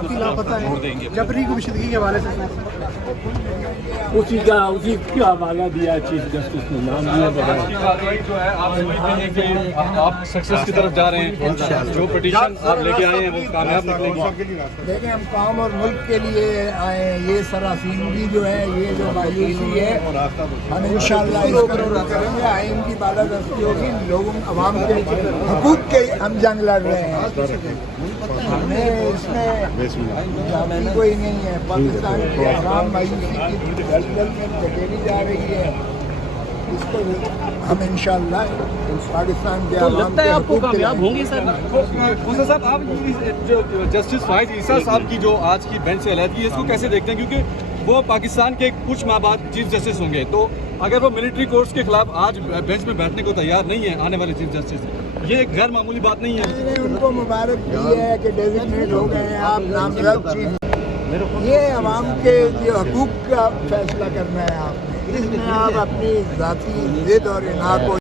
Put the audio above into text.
باقی لاپتہ ہیں جبری گمشدگی کے حوالے سے اسی کا حوالہ دیا چیف جسٹس نے، نام دیا آج کی کارروائی جو ہے آپ سمجھتے ہیں کہ آپ سکسیس کی طرف جا رہے ہیں، جو پٹیشن آپ لے کے آئے ہیں وہ کامیاب نکلے گی؟ دیکھیں ہم قوم اور ملک کے لیے آئے ہیں، یہ سراسیمگی جو ہے، یہ جو مایوسی ہے، ہم انشاءاللہ اس کو دور کریں گے۔ آئین کی بالادستی ہوگی، لوگوں عوام کے حقوق کے ہم جنگ لڑ رہے ہیں، ہمیں اس میں جاتی کوئی نہیں ہے۔ پاکستان کی عوام مایوسی کی دلدل میں دھکیلی جا رہی ہے، اس کو ہم انشاءاللہ پاکستان کے عوام لگتا ہے کے آپ کو حقوق کامیاب دلائیں ہوں گے سر؟ موسیٰ صاحب، آپ جو جسٹس فائد عیسیٰ صاحب کی جو آج کی بینچ سے علیحدگی ہے، اس کو کیسے دیکھتے ہیں؟ کیونکہ وہ پاکستان کے کچھ ماہ بعد چیف جسٹس ہوں گے، تو اگر وہ ملٹری کورٹس کے خلاف آج بینچ میں بیٹھنے کو تیار نہیں ہے آنے والے چیف جسٹس، یہ ایک غیر معمولی بات نہیں ہے؟ میں نے ان کو مبارک دی ہے کہ ڈیزگنیٹ ہو گئے ہیں آپ نامزد چیف۔ یہ عوام کے یہ حقوق کا فیصلہ کرنا ہے آپ نے، اس میں آپ اپنی ذاتی ضد اور اناق کو